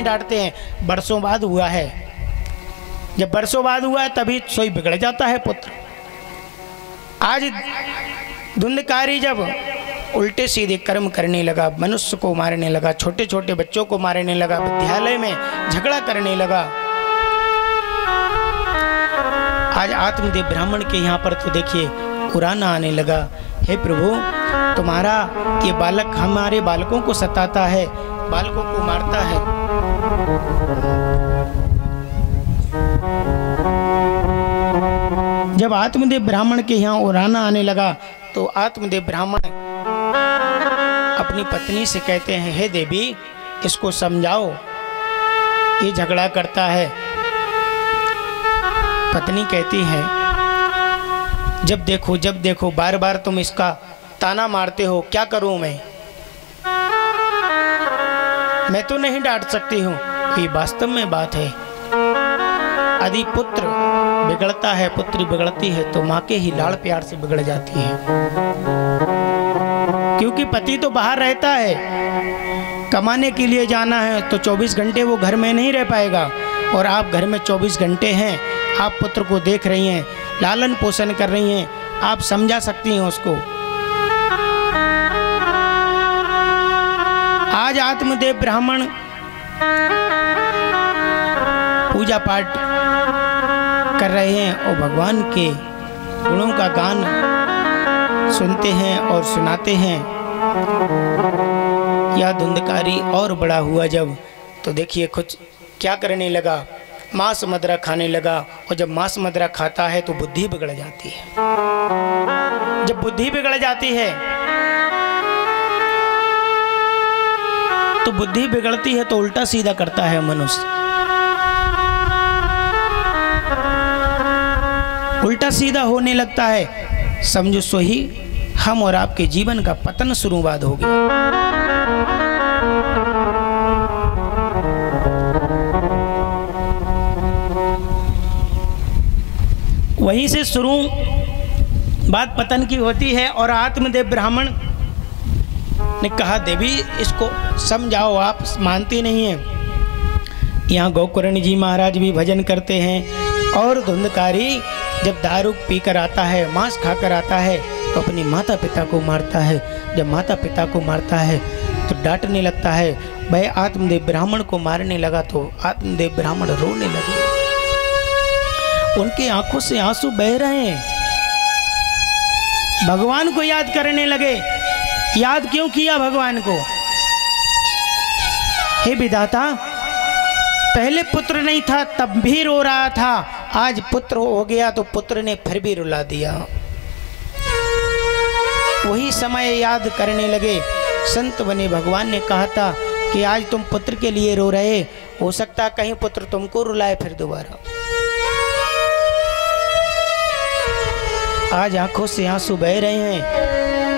नहीं डांटते हैं, बरसों बाद हुआ है। जब बरसों बाद हुआ है तभी सोई बिगड़ जाता है पुत्र। आज धुंधकारी जब उल्टे सीधे कर्म करने लगा, मनुष्य को मारने लगा, छोटे छोटे बच्चों को मारने लगा, विद्यालय में झगड़ा करने लगा। आज आत्मदेव ब्राह्मण के यहाँ पर तो देखिए उराना आने लगा, हे प्रभु तुम्हारा ये बालक हमारे बालकों को सताता है, बालकों को मारता है। जब आत्मदेव ब्राह्मण के यहाँ उराना आने लगा तो आत्मदेव ब्राह्मण अपनी पत्नी से कहते हैं, हे देवी इसको समझाओ, ये झगड़ा करता है। पत्नी कहती है, जब देखो बार बार तुम इसका ताना मारते हो, क्या करूं मैं तो नहीं डांट सकती हूँ। ये वास्तव में बात है, यदि पुत्र बिगड़ता है, पुत्री बिगड़ती है तो माँ के ही लाड़ प्यार से बिगड़ जाती है। क्योंकि पति तो बाहर रहता है, कमाने के लिए जाना है तो 24 घंटे वो घर में नहीं रह पाएगा, और आप घर में 24 घंटे हैं, आप पुत्र को देख रही हैं, लालन पोषण कर रही हैं, आप समझा सकती हैं उसको। आज आत्मदेव ब्राह्मण पूजा पाठ कर रहे हैं और भगवान के गुणों का गान सुनते हैं और सुनाते हैं। यह धुंधकारी और बड़ा हुआ जब, तो देखिए कुछ क्या करने लगा, मांस मदिरा खाने लगा। और जब मांस मदिरा खाता है तो बुद्धि बिगड़ जाती है। जब बुद्धि बिगड़ जाती है तो बुद्धि बिगड़ती है तो उल्टा सीधा करता है मनुष्य, उल्टा सीधा होने लगता है। समझो सो ही हम और आपके जीवन का पतन शुरुआत हो गया। वहीं से शुरू बात पतन की होती है। और आत्मदेव ब्राह्मण ने कहा, देवी इसको समझाओ, आप मानती नहीं है। यहाँ गोकर्ण जी महाराज भी भजन करते हैं। और धुंधकारी जब दारू पीकर आता है, मांस खाकर आता है तो अपनी माता पिता को मारता है। जब माता पिता को मारता है तो डांटने लगता है। वह आत्मदेव ब्राह्मण को मारने लगा तो आत्मदेव ब्राह्मण रोने लगे, उनकी आंखों से आंसू बह रहे हैं। भगवान को याद करने लगे। याद क्यों किया भगवान को? हे विधाता, पहले पुत्र नहीं था तब भी रो रहा था, आज पुत्र हो गया तो पुत्र ने फिर भी रुला दिया। वही समय याद करने लगे। संत बने भगवान ने कहा था कि आज तुम पुत्र के लिए रो रहे, हो सकता कहीं पुत्र तुमको रुलाए फिर दोबारा। आज आंखों से आंसू बह रहे हैं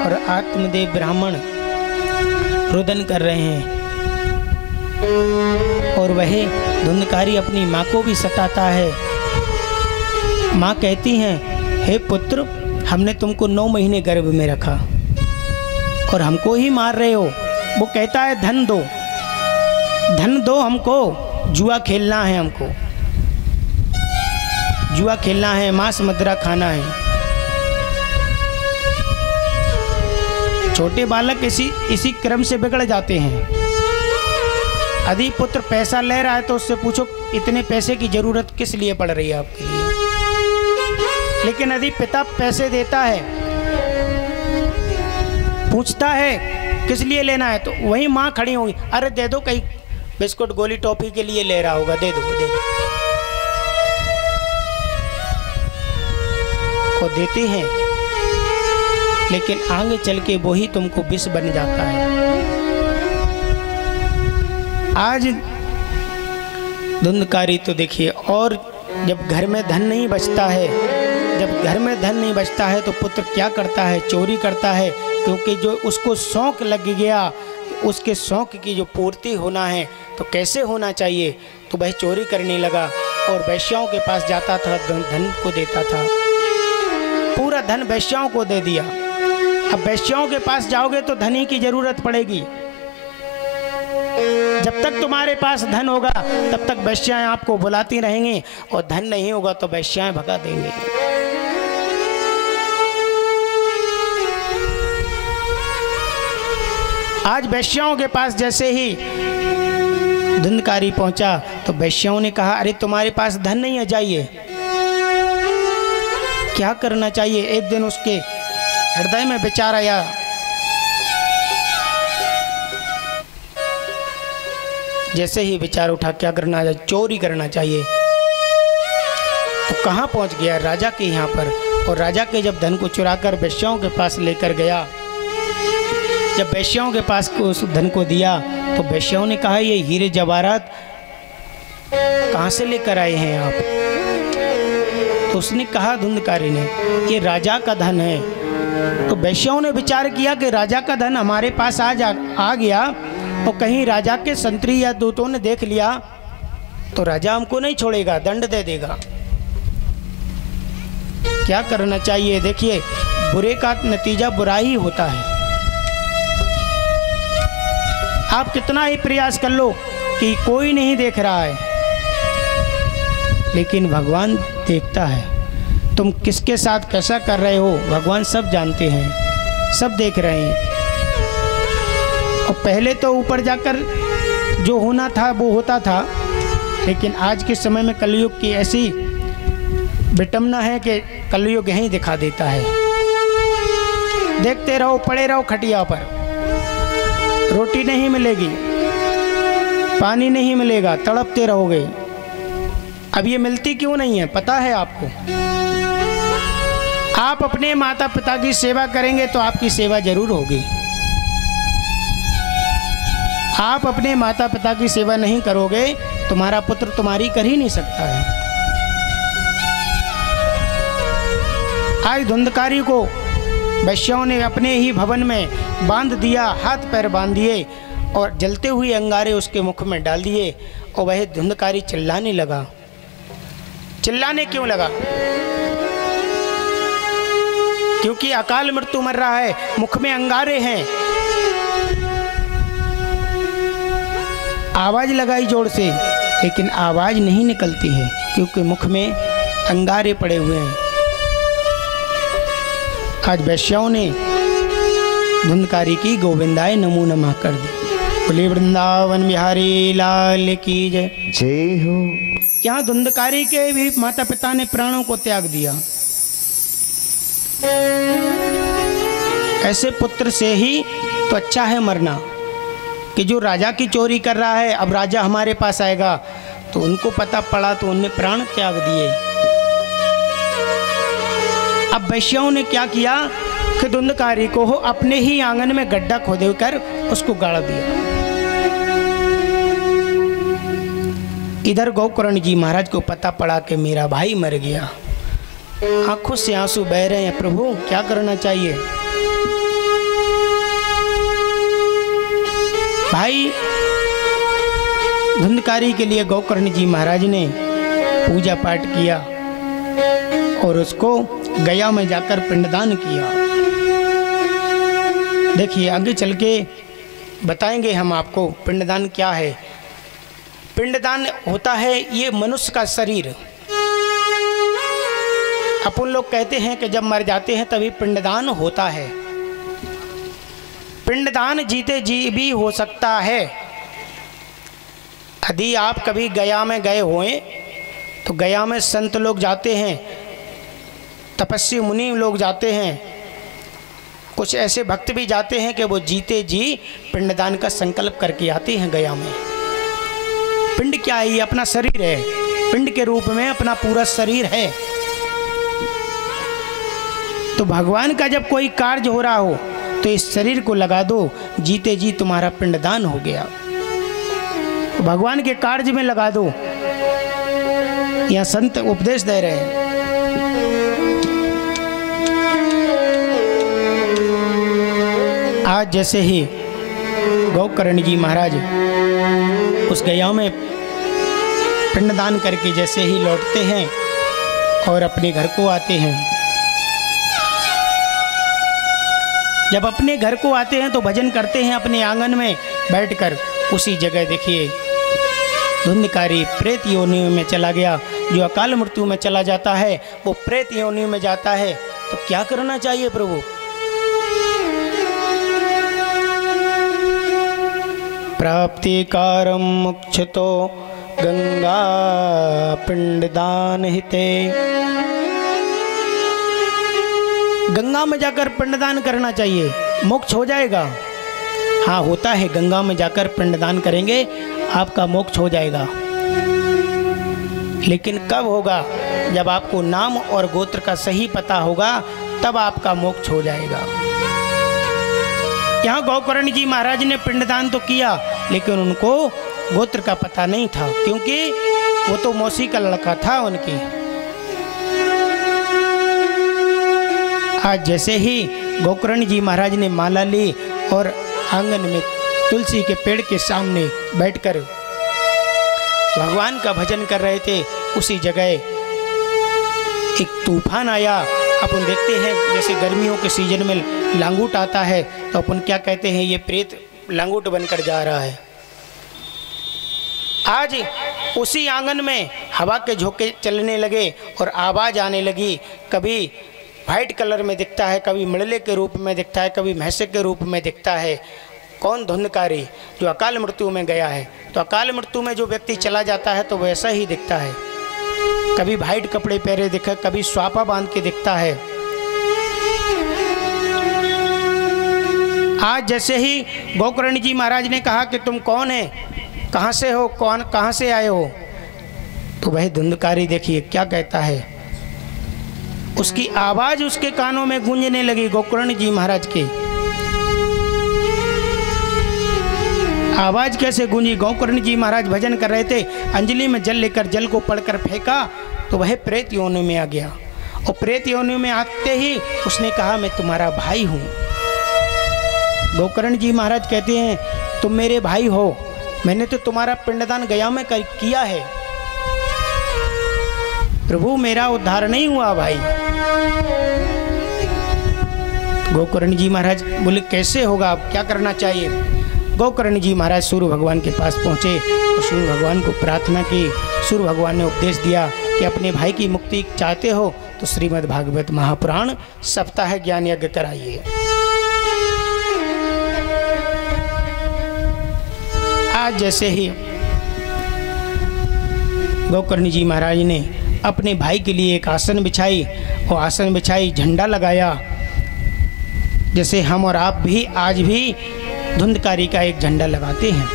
और आत्मदेव ब्राह्मण रुदन कर रहे हैं। और वह धुंधकारी अपनी माँ को भी सताता है। माँ कहती हैं, हे पुत्र, हमने तुमको 9 महीने गर्भ में रखा और हमको ही मार रहे हो। वो कहता है, धन दो, धन दो हमको, जुआ खेलना है, हमको जुआ खेलना है, मांस मदिरा खाना है। छोटे बालक इसी क्रम से बिगड़ जाते हैं। यदि पुत्र पैसा ले रहा है तो उससे पूछो, इतने पैसे की जरूरत किस लिए पड़ रही है आपके लिए? लेकिन यदि पिता पैसे देता है, पूछता है किस लिए लेना है, तो वही माँ खड़ी होगी, अरे दे दो, कहीं बिस्कुट गोली टॉफी के लिए ले रहा होगा, दे दो दे दो। वो देते हैं, लेकिन आगे चल के वही तुमको विष बन जाता है। आज धुंधकारी तो देखिए, और जब घर में धन नहीं बचता है, जब घर में धन नहीं बचता है तो पुत्र क्या करता है? चोरी करता है। क्योंकि जो उसको शौक लग गया, उसके शौक की जो पूर्ति होना है तो कैसे होना चाहिए, तो वह चोरी करने लगा और वैश्याओं के पास जाता था, धन को देता था, पूरा धन वैश्याओं को दे दिया। अब वैश्याओं के पास जाओगे तो धनी की जरूरत पड़ेगी। जब जब तक तुम्हारे पास धन होगा तब तक वैश्याएं आपको बुलाती रहेंगी, और धन नहीं होगा तो वैश्याएं भगा देंगे। आज वैश्याओं के पास जैसे ही धुंधकारी पहुंचा तो वैश्याओं ने कहा, अरे तुम्हारे पास धन नहीं है, जाइए। क्या करना चाहिए? एक दिन उसके हृदय में विचार आया, जैसे ही विचार उठा क्या करना चाहिए, चोरी करना चाहिए। तो कहाँ पहुंच गया? राजा के यहाँ पर। और राजा के जब धन को चुराकर वैश्याओं के पास लेकर गया, जब वैश्याओं के पास उस धन को दिया तो वैश्याओं ने कहा, ये हीरे जवाहरात कहाँ से लेकर आए हैं आप? तो उसने कहा, धुंधकारी ने, ये राजा का धन है। तो वैश्याओं ने विचार किया कि राजा का धन हमारे पास आ गया और कहीं राजा के संतरी या दूतों ने देख लिया तो राजा हमको नहीं छोड़ेगा, दंड दे देगा। क्या करना चाहिए? देखिए, बुरे का नतीजा बुरा ही होता है। आप कितना ही प्रयास कर लो कि कोई नहीं देख रहा है, लेकिन भगवान देखता है। तुम किसके साथ कैसा कर रहे हो भगवान सब जानते हैं, सब देख रहे हैं। और पहले तो ऊपर जाकर जो होना था वो होता था, लेकिन आज के समय में कलयुग की ऐसी विटम्बना है कि कलयुग यहीं दिखा देता है। देखते रहो, पड़े रहो खटिया पर, रोटी नहीं मिलेगी, पानी नहीं मिलेगा, तड़पते रहोगे। अब ये मिलती क्यों नहीं है पता है आपको? आप अपने माता पिता की सेवा करेंगे तो आपकी सेवा जरूर होगी। आप अपने माता पिता की सेवा नहीं करोगे, तुम्हारा पुत्र तुम्हारी कर ही नहीं सकता है। आज धुंधकारी को वैश्याओं ने अपने ही भवन में बांध दिया, हाथ पैर बांध दिए और जलते हुए अंगारे उसके मुख में डाल दिए। और वह धुंधकारी चिल्लाने लगा। चिल्लाने क्यों लगा? क्योंकि अकाल मृत्यु मर रहा है, मुख में अंगारे हैं। आवाज लगाई जोर से, लेकिन आवाज नहीं निकलती है क्योंकि मुख में अंगारे पड़े हुए हैं। आज वैश्याओं ने धुंधकारी की गोविंदाय नमो नमः कर दी। बोले वृंदावन बिहारी लाल की जय। जय हो। यहाँ धुंधकारी के भी माता पिता ने प्राणों को त्याग दिया। ऐसे पुत्र से ही तो अच्छा है मरना, कि जो राजा की चोरी कर रहा है, अब राजा हमारे पास आएगा। तो उनको पता पड़ा तो उनने प्राण त्याग दिए। अब वैश्याओं ने क्या किया कि धुंधकारी को अपने ही आंगन में गड्ढा खोदकर उसको गाड़ दिया। इधर गोकर्ण जी महाराज को पता पड़ा कि मेरा भाई मर गया। आंखों से आंसू बह रहे हैं, प्रभु क्या करना चाहिए? भाई धुंधकारी के लिए गोकर्ण जी महाराज ने पूजा पाठ किया और उसको गया में जाकर पिंडदान किया। देखिए आगे चल के बताएंगे हम आपको पिंडदान क्या है। पिंडदान होता है ये मनुष्य का शरीर। अपन लोग कहते हैं कि जब मर जाते हैं तभी पिंडदान होता है। पिंडदान जीते जी भी हो सकता है। यदि आप कभी गया में गए हुए तो गया में संत लोग जाते हैं, तपस्वी मुनि लोग जाते हैं, कुछ ऐसे भक्त भी जाते हैं कि वो जीते जी पिंडदान का संकल्प करके आते हैं गया में। पिंड क्या है? ये अपना शरीर है। पिंड के रूप में अपना पूरा शरीर है। तो भगवान का जब कोई कार्य हो रहा हो तो इस शरीर को लगा दो, जीते जी तुम्हारा पिंडदान हो गया। तो भगवान के कार्य में लगा दो। यह संत उपदेश दे रहे हैं। आज जैसे ही गोकर्ण जी महाराज उस गया में पिंडदान करके जैसे ही लौटते हैं और अपने घर को आते हैं, जब अपने घर को आते हैं तो भजन करते हैं अपने आंगन में बैठकर उसी जगह देखिए धुंधकारी प्रेत योनि में चला गया। जो अकाल मृत्यु में चला जाता है वो प्रेत योनि में जाता है। तो क्या करना चाहिए प्रभु? प्राप्तिकारम मुक्षतो गंगा पिंडदान हिते। गंगा में जाकर पिंडदान करना चाहिए, मोक्ष हो जाएगा। हाँ होता है, गंगा में जाकर पिंडदान करेंगे आपका मोक्ष हो जाएगा। लेकिन कब होगा? जब आपको नाम और गोत्र का सही पता होगा तब आपका मोक्ष हो जाएगा। यहाँ गोकर्ण जी महाराज ने पिंडदान तो किया लेकिन उनको गोत्र का पता नहीं था, क्योंकि वो तो मौसी का लड़का था उनकी। आज जैसे ही गोकर्ण जी महाराज ने माला ली और आंगन में तुलसी के पेड़ के सामने बैठकर भगवान का भजन कर रहे थे, उसी जगह एक तूफान आया। अपन देखते हैं जैसे गर्मियों के सीजन में लांगूट आता है तो अपन क्या कहते हैं, ये प्रेत लांगूट बनकर जा रहा है। आज उसी आंगन में हवा के झोंके चलने लगे और आवाज आने लगी। कभी वाइट कलर में दिखता है, कभी मड़ले के रूप में दिखता है, कभी भैंसे के रूप में दिखता है। कौन? धुंधकारी, जो अकाल मृत्यु में गया है। तो अकाल मृत्यु में जो व्यक्ति चला जाता है तो वैसा ही दिखता है। कभी वाइट कपड़े पहने दिखा, कभी स्वापा बांध के दिखता है। आज जैसे ही गोकर्ण जी महाराज ने कहा कि तुम कौन है, कहाँ से हो, कहाँ से आए हो, तो वह धुंधकारी देखिए क्या कहता है। उसकी आवाज उसके कानों में गूंजने लगी। गोकर्ण जी महाराज की आवाज कैसे गूंजी? गोकर्ण जी महाराज भजन कर रहे थे, अंजलि में जल लेकर जल को पढ़कर फेंका तो वह प्रेत योनि में आ गया। और प्रेत योनि में आते ही उसने कहा मैं तुम्हारा भाई हूँ। गोकर्ण जी महाराज कहते हैं तुम मेरे भाई हो, मैंने तो तुम्हारा पिंडदान गया में किया है, प्रभु मेरा उद्धार नहीं हुआ भाई। गोकर्ण जी महाराज बोले कैसे होगा, अब क्या करना चाहिए? गोकर्ण जी महाराज सूर्य भगवान के पास पहुँचे और सूर्य भगवान को प्रार्थना की। सूर्य भगवान ने उपदेश दिया कि अपने भाई की मुक्ति चाहते हो तो श्रीमद् भागवत महापुराण सप्ताह ज्ञान यज्ञ कराइए। आज जैसे ही गोकर्ण जी महाराज ने अपने भाई के लिए एक आसन बिछाई, वो आसन बिछाई, झंडा लगाया। जैसे हम और आप भी आज भी धुंधकारी का एक झंडा लगाते हैं,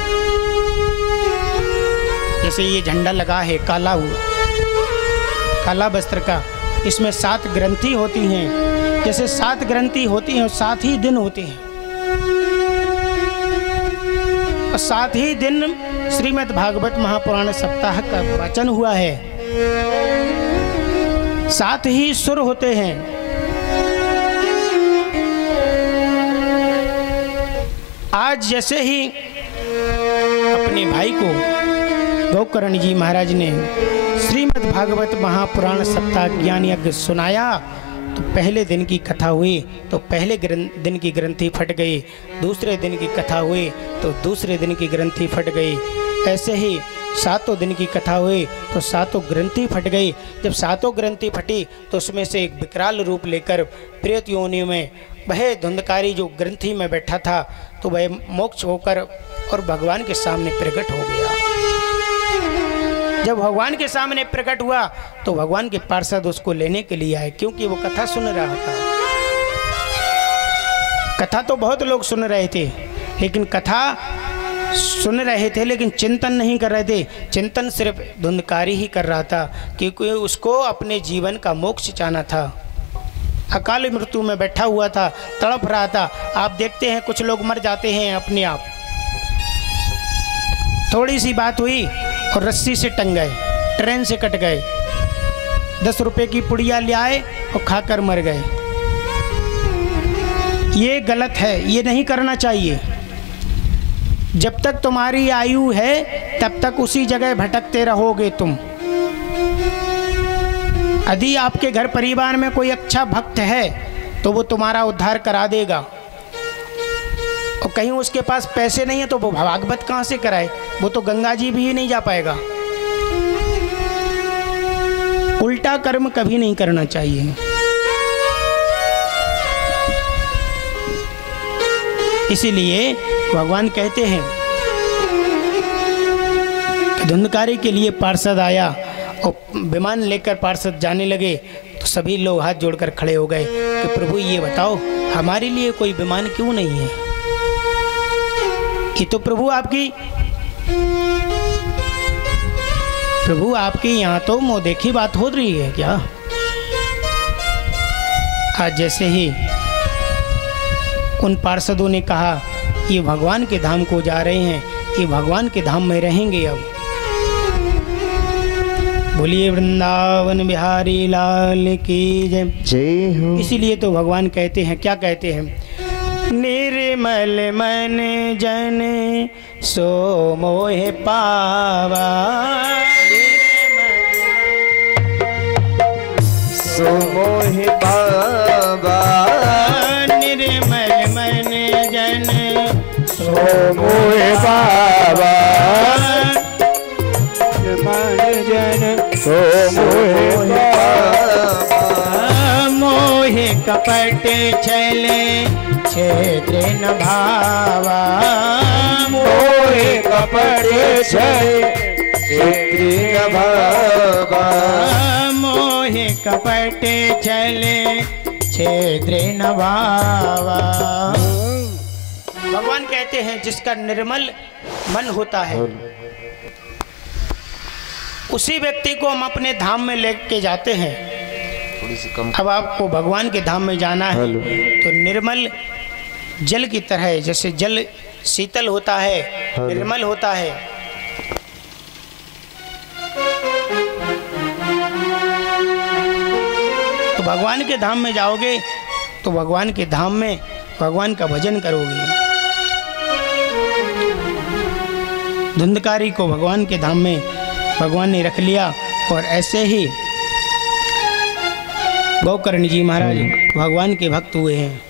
जैसे ये झंडा लगा है काला हुआ, काला वस्त्र का, इसमें 7 ग्रंथि होती हैं। जैसे 7 ग्रंथि होती हैं और 7 ही दिन होते हैं, और 7 ही दिन श्रीमद् भागवत महापुराण सप्ताह का वाचन हुआ है। 7 ही सुर होते हैं। आज जैसे ही अपने भाई को गोकर्ण जी महाराज ने श्रीमद् भागवत महापुराण सप्ताह ज्ञान यज्ञ सुनाया तो पहले दिन की कथा हुई तो पहले दिन की ग्रंथि फट गई, दूसरे दिन की कथा हुई तो दूसरे दिन की ग्रंथि फट गई। ऐसे ही 7 दिन की कथा हुई तो 7 ग्रंथि फट गई। जब 7 ग्रंथि फटी तो उसमें से एक विकराल रूप लेकर प्रेत योनि में वह धुंधकारी जो ग्रंथि में बैठा था तो वह मोक्ष होकर और भगवान के सामने प्रकट हो गया। जब भगवान के सामने प्रकट हुआ तो भगवान के पार्षद उसको लेने के लिए आए, क्योंकि वो कथा सुन रहा था। कथा तो बहुत लोग सुन रहे थे, लेकिन कथा सुन रहे थे लेकिन चिंतन नहीं कर रहे थे। चिंतन सिर्फ धुंधकारी ही कर रहा था, क्योंकि उसको अपने जीवन का मोक्ष चाहना था। अकाल मृत्यु में बैठा हुआ था, तड़प रहा था। आप देखते हैं कुछ लोग मर जाते हैं अपने आप, थोड़ी सी बात हुई और रस्सी से टंग गए, ट्रेन से कट गए, 10 रुपए की पुड़िया ले आए और खाकर मर गए। ये गलत है, ये नहीं करना चाहिए। जब तक तुम्हारी आयु है तब तक उसी जगह भटकते रहोगे तुम। यदि आपके घर परिवार में कोई अच्छा भक्त है तो वो तुम्हारा उद्धार करा देगा। और कहीं उसके पास पैसे नहीं है तो वो भागवत कहाँ से कराए? वो तो गंगा जी भी नहीं जा पाएगा। उल्टा कर्म कभी नहीं करना चाहिए। इसीलिए भगवान कहते हैं कि धुंधकारी के लिए पार्षद आया और विमान लेकर पार्षद जाने लगे तो सभी लोग हाथ जोड़कर खड़े हो गए कि प्रभु ये बताओ हमारे लिए कोई विमान क्यों नहीं है? ये तो प्रभु आपकी यहाँ तो मुँह देखी बात हो रही है क्या? आज जैसे ही उन पार्षदों ने कहा ये भगवान के धाम को जा रहे हैं, ये भगवान के धाम में रहेंगे। अब बोलिए वृंदावन बिहारी लाल की जय जय हो। इसीलिए तो भगवान कहते हैं, क्या कहते हैं? निर्मल मन जन सो मोह पावा, सो मोह पावा, निर्मल मन जन सो मोह पावा, मन जन सो मोह पावा, मोह कपट छले क्षेत्र न भावा, मोह कपट छले क्षेत्र न भावा, मोह कपट छले क्षेत्र न भावा। भगवान कहते हैं जिसका निर्मल मन होता है उसी व्यक्ति को हम अपने धाम में लेके जाते हैं। थोड़ी सी कम। अब आपको भगवान के धाम में जाना है तो निर्मल जल की तरह, जैसे जल शीतल होता है, निर्मल होता है, तो भगवान के धाम में जाओगे तो भगवान के धाम में भगवान का भजन करोगे। धुंधकारी को भगवान के धाम में भगवान ने रख लिया और ऐसे ही गोकर्ण जी महाराज भगवान के भक्त हुए हैं।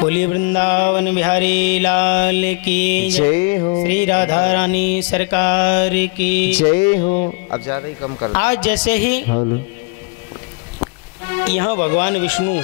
बोलिए वृंदावन बिहारी लाल की जय हो, श्री राधा रानी सरकार की जय हो। अब ज्यादा ही कम कर। आज जैसे ही यहाँ भगवान विष्णु